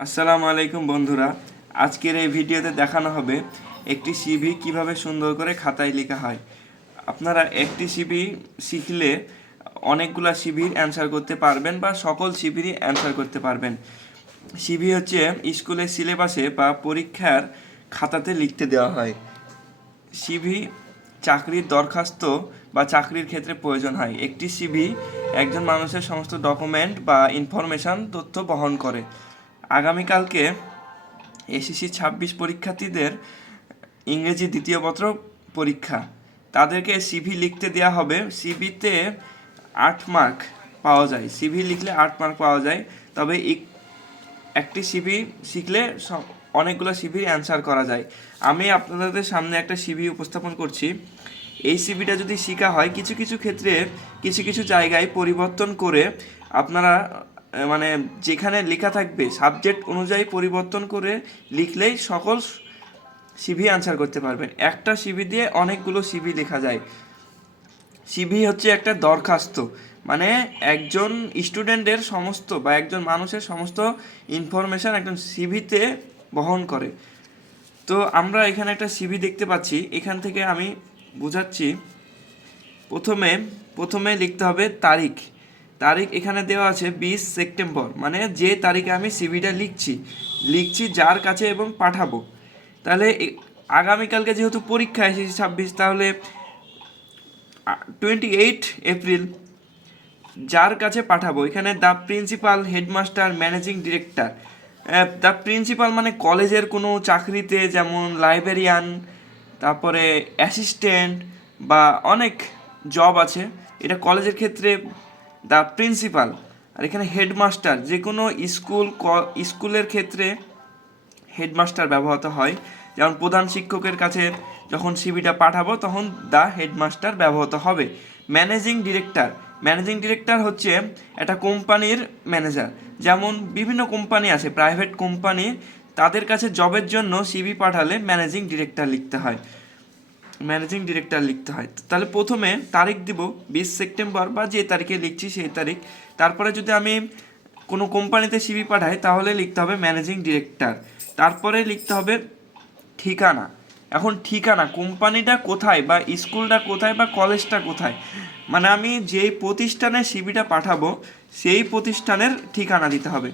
আসসালামু আলাইকুম বন্ধুরা। আজকের এই ভিডিওতে দেখানো হবে একটি সিভি কিভাবে সুন্দর করে খাতায় লেখা হয়। আপনারা একটি সিভি শিখলে অনেকগুলা সিভির অ্যান্সার করতে পারবেন বা সকল সিভিরই অ্যান্সার করতে পারবেন। সিভি হচ্ছে স্কুলের সিলেবাসে বা পরীক্ষার খাতাতে লিখতে দেওয়া হয়। সিভি চাকরির দরখাস্ত বা চাকরির ক্ষেত্রে প্রয়োজন হয়। একটি সিভি একজন মানুষের সমস্ত ডকুমেন্ট বা ইনফরমেশন তথ্য বহন করে। আগামীকালকে এসএসসি 26 পরীক্ষার্থীদের ইংরেজি দ্বিতীয় পত্র পরীক্ষা। তাদেরকে সিভি লিখতে দেওয়া হবে। সিভিতে 8 মার্ক পাওয়া যায়। সিভি লিখলে 8 মার্ক পাওয়া যায়। তবে একটি সিভি শিখলে অনেকগুলো সিভির অ্যান্সার করা যায়। আমি আপনাদের সামনে একটা সিভি উপস্থাপন করছি। এই সিভিটা যদি শেখা হয় কিছু কিছু ক্ষেত্রে কিছু কিছু জায়গায় পরিবর্তন করে আপনারা মানে যেখানে লেখা থাকবে সাবজেক্ট অনুযায়ী পরিবর্তন করে লিখলেই সকল সিভি অ্যান্সার করতে পারবেন। একটা সিভি দিয়ে অনেকগুলো সিভি লেখা যায়। সিভি হচ্ছে একটা দরখাস্ত, মানে একজন স্টুডেন্টের সমস্ত বা একজন মানুষের সমস্ত ইনফরমেশন একজন সিভিতে বহন করে। তো আমরা এখানে একটা সিভি দেখতে পাচ্ছি। এখান থেকে আমি বোঝাচ্ছি। প্রথমে লিখতে হবে তারিখ। এখানে দেওয়া আছে 20 সেপ্টেম্বর, মানে যে তারিখে আমি সিভিটা লিখছি যার কাছে এবং পাঠাবো। তাহলে আগামীকালকে যেহেতু পরীক্ষা এসেছে 26, তাহলে 28 এপ্রিল যার কাছে পাঠাবো। এখানে the principal, headmaster, managing director. The principal মানে কলেজের কোনো চাকরিতে, যেমন লাইব্রেরিয়ান, তারপরে অ্যাসিস্ট্যান্ট বা অনেক জব আছে, এটা কলেজের ক্ষেত্রে দ্য প্রিন্সিপাল। আর এখানে হেডমাস্টার, যে কোনো স্কুলের ক্ষেত্রে হেডমাস্টার ব্যবহৃত হয়। যেমন প্রধান শিক্ষকের কাছে যখন সিভিটা পাঠাবো তখন দ্য হেডমাস্টার ব্যবহৃত হবে। ম্যানেজিং ডিরেক্টর হচ্ছে একটা কোম্পানির ম্যানেজার। যেমন বিভিন্ন কোম্পানি আছে, প্রাইভেট কোম্পানি, তাদের কাছে জবের জন্য সিভি পাঠালে ম্যানেজিং ডিরেক্টর লিখতে হয়। তাহলে প্রথমে তারিখ দিব 20 সেপ্টেম্বর বা যে তারিখে লিখছি সেই তারিখ। তারপরে যদি আমি কোনো কোম্পানিতে সিভি পাঠাই তাহলে লিখতে হবে ম্যানেজিং ডিরেক্টর। তারপরে লিখতে হবে ঠিকানা। এখন ঠিকানা, কোম্পানিটা কোথায় বা স্কুলটা কোথায় বা কলেজটা কোথায়, মানে আমি যেই প্রতিষ্ঠানে সিভিটা পাঠাবো সেই প্রতিষ্ঠানের ঠিকানা দিতে হবে।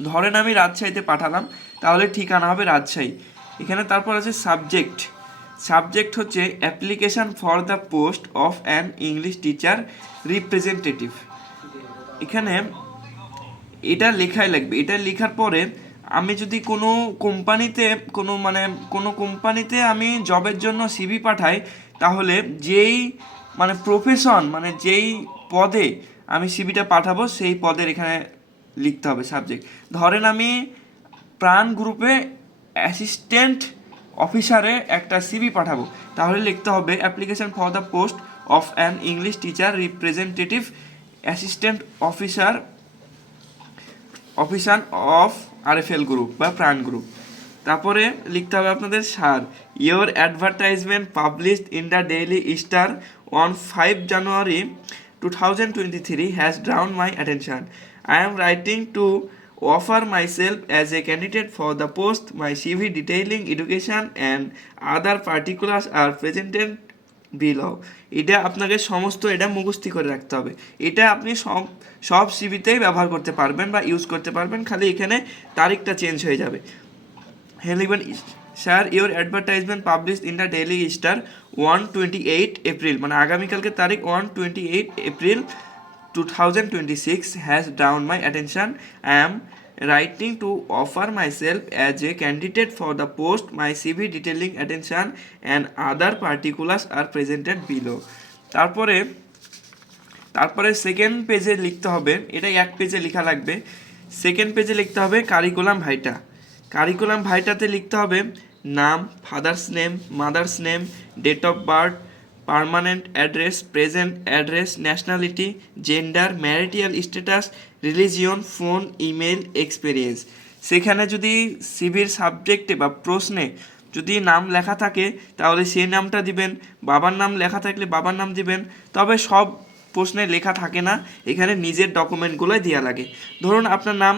ধরেন আমি রাজশাহীতে পাঠালাম, তাহলে ঠিকানা হবে রাজশাহী। এখানে তারপর আছে সাবজেক্ট হচ্ছে application for the post of an English teacher representative. এখানে এটা লেখাই লাগবে। এটা লেখার পরে আমি যদি কোনো কোম্পানিতে আমি জবের জন্য সিভি পাঠাই, তাহলে যেই প্রফেশন, যেই পদে আমি সিভিটা পাঠাবো সেই পদের এখানে লিখতে হবে সাবজেক্ট। ধরেন আমি প্রাণ গ্রুপে অ্যাসিস্ট্যান্ট অফিসারে একটা সিভি পাঠাবো, তাহলে লিখতে হবে application for the post of an English teacher representative assistant officer of RFL group বা প্রাণ গ্রুপ। তারপরে লিখতে হবে আপনাদের your advertisement published in the daily star on 5 January 2023 has drown my attention. I am writing to offer myself as a candidate for the post. My CV detailing education and other particulars are presented below. এটা আপনাকে সমস্ত এটা মুখস্থ করে রাখতে হবে। এটা আপনি সব সিভিতেই ব্যবহার করতে পারবেন বা ইউজ করতে পারবেন, খালি এখানে তারিখটা চেঞ্জ হয়ে যাবে। লিখবেন sir, your advertisement published in the daily star 1/28 April, মানে আগামীকালকে তারিখ 1/28 April 2026 has drawn my attention. I am writing to offer myself as a candidate for the post. My CV detailing attention and other particulars are presented below. তারপরে second পেজে লিখতে হবে, এটা এক পেজে লেখা লাগবে। সেকেন্ড পেজে লিখতে হবে কারিকুলাম ভাইটাতে লিখতে হবে নাম, father's name, mother's name, date of birth, permanent address, present address, nationality, gender, marital status, religion, phone, email, experience. সেখানে যদি সিভির সাবজেক্টে বা প্রশ্নে যদি নাম লেখা থাকে তাহলে সেই নামটা দিবেন, বাবার নাম লেখা থাকলে বাবার নাম দিবেন। তবে সব প্রশ্নে লেখা থাকে না, এখানে নিজের ডকুমেন্টগুলোই দেওয়া লাগে। ধরুন আপনার নাম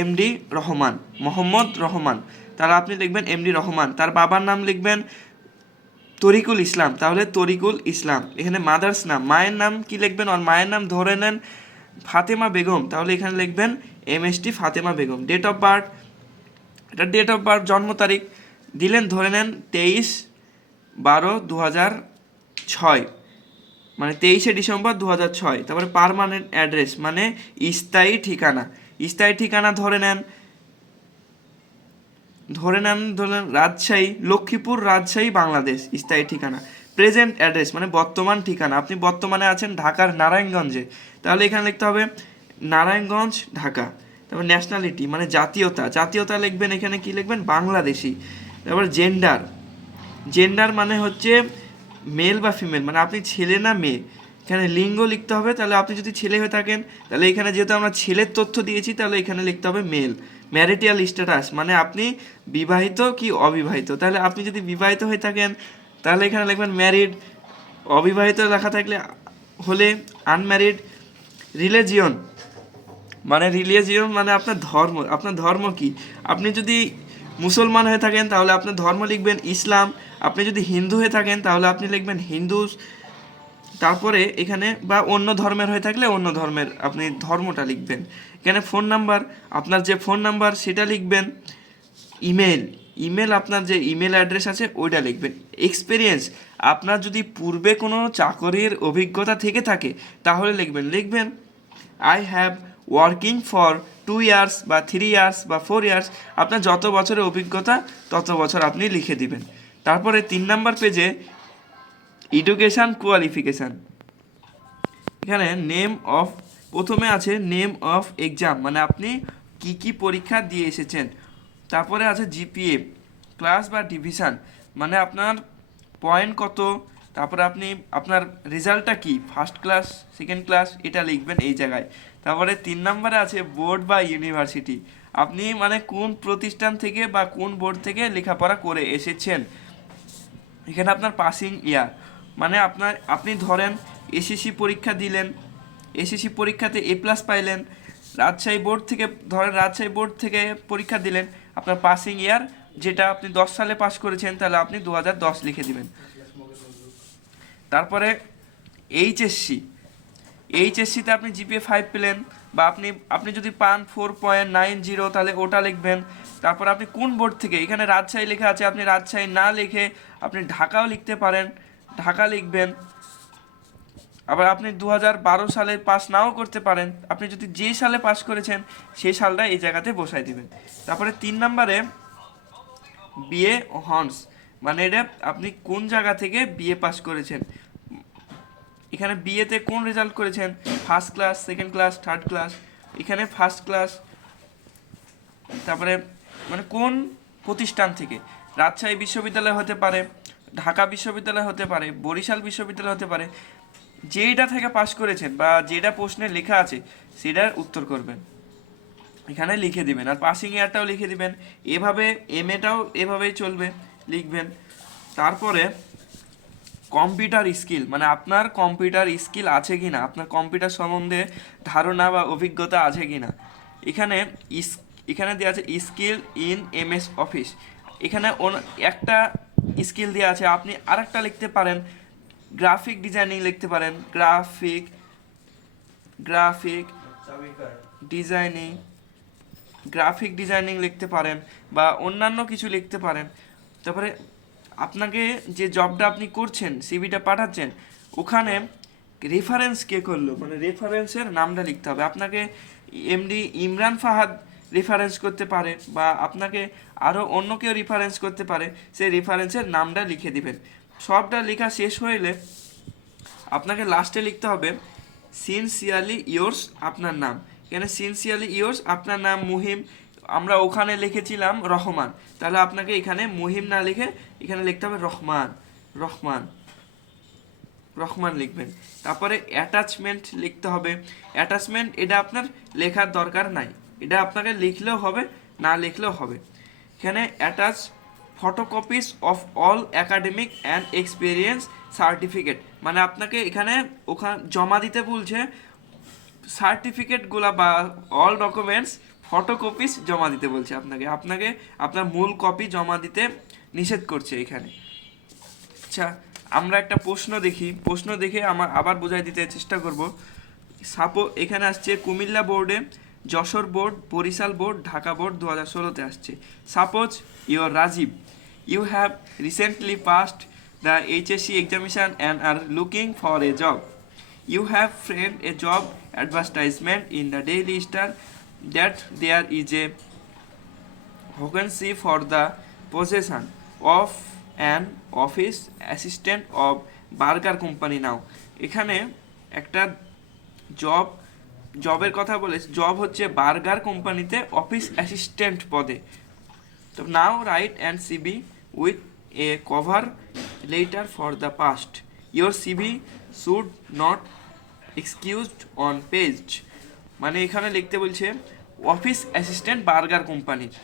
এমডি রহমান, মোহাম্মদ রহমান, তাহলে আপনি লিখবেন এমডি রহমান। তার বাবার নাম লিখবেন তরিকুল ইসলাম, তাহলে তরিকুল ইসলাম। এখানে মাদার্স নাম, মায়ের নাম কি লিখবেন? আর মায়ের নাম ধরে নেন ফাতেমা বেগম, তাহলে এখানে লিখবেন MST Fatema Begum. Date of birth, এটা ডেট অফ বার্থ জন্ম তারিখ দিলেন, ধরে নেন 23/12/2006, মানে 23শে ডিসেম্বর 2006। তারপরে পার্মানেন্ট অ্যাড্রেস মানে স্থায়ী ঠিকানা, স্থায়ী ঠিকানা ধরে নেন রাজশাহী, লক্ষ্মীপুর, রাজশাহী, বাংলাদেশ, স্থায়ী ঠিকানা। প্রেজেন্ট অ্যাড্রেস মানে বর্তমান ঠিকানা, আপনি বর্তমানে আছেন ঢাকার নারায়ণগঞ্জে, তাহলে এখানে লিখতে হবে নারায়ণগঞ্জ, ঢাকা। তারপর ন্যাশনালিটি মানে জাতীয়তা, জাতীয়তা লিখবেন এখানে কি লিখবেন? বাংলাদেশি। তারপর জেন্ডার, জেন্ডার মানে হচ্ছে মেল বা ফিমেল, মানে আপনি ছেলে না মেয়ে। এখানে লিঙ্গ লিখতে হবে, তাহলে আপনি যদি ছেলে হয়ে থাকেন তাহলে এখানে যেহেতু আমরা ছেলের তথ্য দিয়েছি তাহলে এখানে লিখতে হবে মেল। ম্যারিটাল স্ট্যাটাস মানে আপনি বিবাহিত কি অবিবাহিত, তাহলে আপনি যদি বিবাহিত হয়ে থাকেন তাহলে এখানে লিখবেন ম্যারিড, অবিবাহিত লেখা থাকলে হলে আনম্যারিড। রিলিজিয়ন মানে আপনার ধর্ম, আপনার ধর্ম কি? আপনি যদি মুসলমান হয়ে থাকেন তাহলে আপনার ধর্ম লিখবেন ইসলাম, আপনি যদি হিন্দু হয়ে থাকেন তাহলে আপনি লিখবেন হিন্দু। তারপরে এখানে বা অন্য ধর্মের হয়ে থাকলে অন্য ধর্মের আপনি ধর্মটা লিখবেন। এখানে ফোন নাম্বার, আপনার যে ফোন নাম্বার সেটা লিখবেন। ইমেল আপনার যে ইমেল অ্যাড্রেস আছে ওইটা লিখবেন। এক্সপিরিয়েন্স, আপনার যদি পূর্বে কোনো চাকরির অভিজ্ঞতা থেকে থাকে তাহলে লিখবেন I have working for 2 years বা 3 ইয়ার্স বা 4 ইয়ার্স, আপনার যত বছরের অভিজ্ঞতা তত বছর আপনি লিখে দিবেন। তারপরে 3 নাম্বার পেজে এডুকেশান কোয়ালিফিকেশান, এখানে নেম অফ, প্রথমে আছে নেম অফ এক্সাম মানে আপনি কি কি পরীক্ষা দিয়ে এসেছেন। তারপরে আছে জিপিএ, ক্লাস বা ডিভিশন মানে আপনার পয়েন্ট কত, তারপরে আপনি আপনার রেজাল্টটা কি, ফার্স্ট ক্লাস, সেকেন্ড ক্লাস, এটা লিখবেন এই জায়গায়। তারপরে 3 নম্বরে আছে বোর্ড বা ইউনিভার্সিটি, আপনি মানে কোন প্রতিষ্ঠান থেকে বা কোন বোর্ড থেকে লেখাপড়া করে এসেছেন। এখানে আপনার পাসিং ইয়ার মানে আপনি ধরেন এসএসসি পরীক্ষা দিলেন, এসএসসি পরীক্ষাতে A+ পাইলেন, রাজশাহী বোর্ড থেকে পরীক্ষা দিলেন, আপনার পাসিং ইয়ার যেটা আপনি 10 সালে পাস করেছেন তাহলে আপনি 2010 লিখে দিবেন। তারপরে এইচএসসিতে আপনি জিপিএ 5 পেলেন বা আপনি যদি পান 4.90 তাহলে ওটা লিখবেন। তারপর আপনি কোন বোর্ড থেকে, এখানে রাজশাহী লেখা আছে, আপনি রাজশাহী না লিখে আপনি ঢাকাও লিখতে পারেন, ঢাকা লিখবেন। আবার আপনি 2012 সালে পাস নাও করতে পারেন, আপনি যদি যে সালে পাস করেছেন সেই সালটা এই জায়গাতে বসাই দিবেন। তারপরে 3 নম্বরে বিএ হর্স মানে এটা আপনি কোন জায়গা থেকে বিএ পাস করেছেন, এখানে বিএতে কোন রেজাল্ট করেছেন, first class, second class, third class, এখানে ফার্স্ট ক্লাস। তারপরে মানে কোন প্রতিষ্ঠান থেকে, রাজশাহী বিশ্ববিদ্যালয় হতে পারে, ঢাকা বিশ্ববিদ্যালয় হতে পারে, বরিশাল বিশ্ববিদ্যালয় হতে পারে, যেইটা থেকে পাস করেছেন বা যেটা প্রশ্নে লেখা আছে সেটার উত্তর করবেন, এখানে লিখে দিবেন। আর পাসিং ইয়ারটাও লিখে দিবেন। এভাবে এমএটাও এভাবেই চলবে, লিখবেন। তারপরে কম্পিউটার স্কিল মানে আপনার কম্পিউটার স্কিল আছে কি না, আপনার কম্পিউটার সম্বন্ধে ধারণা বা অভিজ্ঞতা আছে কি না। এখানে দেওয়া আছে স্কিল ইন এমএস অফিস, এখানে একটা স্কিল দেওয়া আছে, আপনি আরেকটা লিখতে পারেন গ্রাফিক ডিজাইনিং লিখতে পারেন, গ্রাফিক ডিজাইনিং লিখতে পারেন বা অন্যান্য কিছু লিখতে পারেন। তারপরে আপনাকে যে জবটা আপনি করছেন, সিভিটা পাঠাচ্ছেন, ওখানে রেফারেন্স কে করলো মানে রেফারেন্সের নামটা লিখতে হবে। আপনাকে এমডি ইমরান ফাহাদ রেফারেন্স করতে পারে বা আপনাকে আরও অন্য কেউ রেফারেন্স করতে পারে, সেই রেফারেন্সের নামটা লিখে দিবেন। সবটা লেখা শেষ হইলে আপনাকে লাস্টে লিখতে হবে সিনসিয়ারলি ইয়োর্স আপনার নাম, এখানে সিনসিয়ারলি ইয়োর্স আপনার নাম মুহিম, আমরা ওখানে লিখেছিলাম রহমান, তাহলে আপনাকে এখানে মুহিম না লিখে এখানে লিখতে হবে রহমান লিখবেন। তারপরে অ্যাটাচমেন্ট লিখতে হবে। অ্যাটাচমেন্ট এটা আপনার লেখার দরকার নাই, এটা আপনাকে লিখলেও হবে না লিখলেও হবে। এখানে attach photocopies of all academic and experience certificate মানে আপনাকে ওখানে জমা দিতে বলছে সার্টিফিকেটগুলা বা অল ডকুমেন্টস ফটোকপিস জমা দিতে বলছে আপনাকে আপনার মূল কপি জমা দিতে নিষেধ করছে এখানে। আচ্ছা, আমরা একটা প্রশ্ন দেখে আবার বোঝাই দিতে চেষ্টা করব। এখানে আসছে কুমিল্লা বোর্ডে, Jessore board, Barishal board, Dhaka board 2016-তে আসছে। Suppose you're Rajib, you have recently passed the HSC examination and are looking for a job. You have framed a job advertisement in the Daily Star that there is a vacancy for the possession of an office assistant of Burger Company now. এখানে একটা জবের কথা বলে, job হচ্ছে burger কোম্পানিতে office assistant পদে। তো now write and CV with a cover letter for the past. Your CV should not excused on page. মানে এখানে লিখতে বলছে অফিস অ্যাসিস্ট্যান্ট বার্গার কোম্পানির,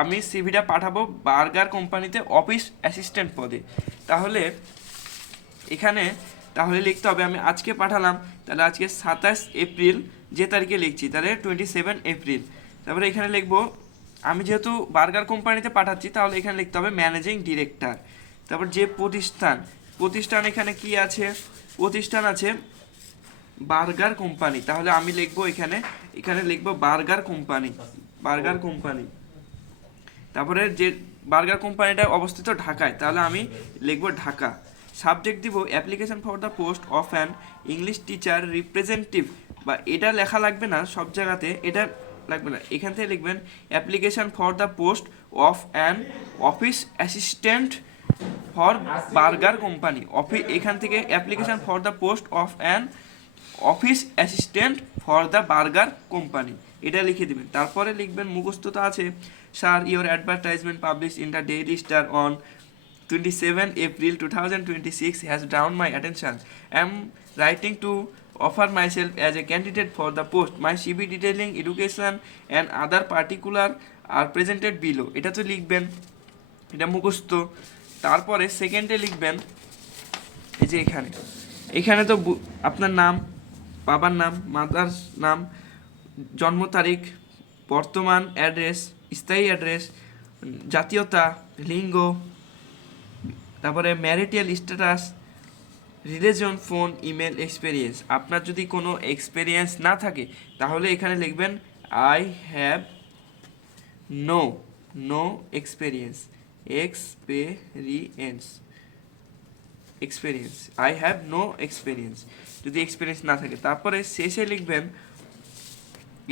আমি সিভিটা পাঠাবো বার্গার কোম্পানিতে অফিস অ্যাসিস্ট্যান্ট পদে। তাহলে এখানে লিখতে হবে, আমি আজকে পাঠালাম, তাহলে আজকে 27 এপ্রিল, যে তারিখে লিখছি তাহলে 27 এপ্রিল। তারপরে এখানে লিখবো, আমি যেহেতু বার্গার কোম্পানিতে পাঠাচ্ছি তাহলে এখানে লিখতে হবে ম্যানেজিং ডিরেক্টর। তারপর যে প্রতিষ্ঠান এখানে কি আছে, প্রতিষ্ঠান আছে বার্গার কোম্পানি, তাহলে আমি লিখবো এখানে লিখবো বার্গার কোম্পানি। তারপরে যে বার্গার কোম্পানিটা অবস্থিত ঢাকায়, তাহলে আমি লিখবো ঢাকা। সাবজেক্ট দিব application for the post of an English teacher representative, বা এটা লেখা লাগবে না সব জায়গাতে, এটা লাগবে না, এখান থেকে লিখবেন application for the post of an office assistant for burger company. এখান থেকে application for the post of an office assistant for the burger company, এটা লিখে দেবেন। তারপরে লিখবেন, মুখস্থতা আছে, sir your advertisement publish in the daily star on 27 April 2026 has drawn my attention. I am writing to offer myself as a candidate for the post. My CV detailing education and other particular are presented below. এটা তো লিখবেন, এটা মুখস্থ। তারপরে সেকেন্ডে লিখবেন, এই যে এখানে তো আপনার নাম, বাবার নাম, মাদার নাম, জন্ম তারিখ, বর্তমান অ্যাড্রেস, স্থায়ী অ্যাড্রেস, জাতীয়তা, লিঙ্গ, তারপরে marital status, religion, phone, email, experience. আপনার যদি কোনো এক্সপিরিয়েন্স না থাকে তাহলে এখানে লিখবেন I have no experience, I have no experience, যদি এক্সপিরিয়েন্স না থাকে। তারপরে শেষে লিখবেন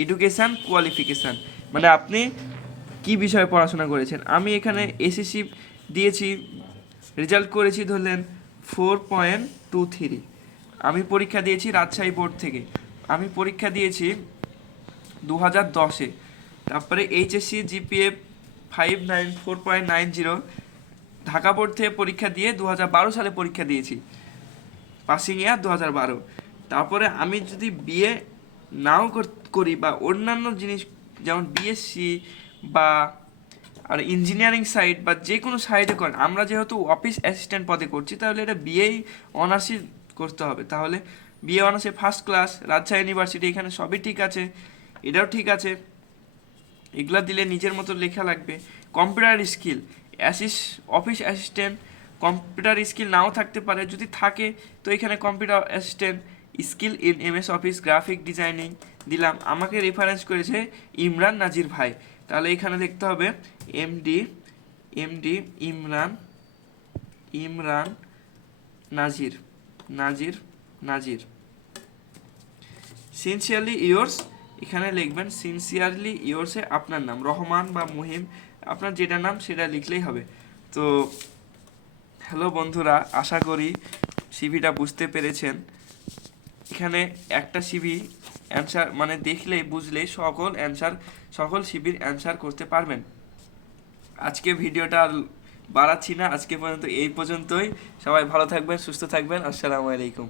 এডুকেশান কোয়ালিফিকেশান, মানে আপনি কি বিষয়ে পড়াশোনা করেছেন। আমি এখানে এসএসসি দিয়েছি, রেজাল্ট করেছি ধরলেন 4.23। আমি পরীক্ষা দিয়েছি রাজশাহী বোর্ড থেকে, আমি পরীক্ষা দিয়েছি 2010-এ। তারপরে এইচএসসি জিপিএ 4.90, ঢাকা বোর্ড থেকে পরীক্ষা দিয়ে 2012 সালে পরীক্ষা দিয়েছি, পাসিং ইয়ার 2012। তারপরে আমি যদি বিএ নাও করি বা অন্যান্য জিনিস যেমন বিএসসি বা আর ইঞ্জিনিয়ারিং সাইড বা যে কোনো সাইডে করেন, আমরা যেহেতু অফিস অ্যাসিস্ট্যান্ট পদে করছি তাহলে এটা বিএই অনার্সই করতে হবে। তাহলে বিএ অনার্সে ফার্স্ট ক্লাস, রাজশাহী ইউনিভার্সিটি, এখানে সবই ঠিক আছে, এটাও ঠিক আছে। এগুলো দিলে নিজের মতো লেখা লাগবে। Computer skill, office assistant, computer skill নাও থাকতে পারে, যদি থাকে তো এখানে computer assistant, skill in MS office, graphic designing দিলাম। আমাকে রেফারেন্স করেছে ইমরান নাজির ভাই, তাহলে এখানে লিখতে হবে এমডি ইমরান নাজির। সিনসিয়ারলি ইয়োর্স, এখানে লিখবেন সিনসিয়ারলি ইয়োর্সে আপনার নাম, রহমান বা মুহিম, আপনার যেটা নাম সেটা লিখলেই হবে। তো হ্যালো বন্ধুরা, আশা করি সিভিটা বুঝতে পেরেছেন। এখানে একটা সিভি অ্যান্সার মানে দেখলে বুঝলে সকল সিভির অ্যান্সার করতে পারবেন। আজকে ভিডিওটা আর বাড়াচ্ছি না, আজকে পর্যন্ত এই পর্যন্তই। সবাই ভালো থাকবেন, সুস্থ থাকবেন। আসসালামু আলাইকুম।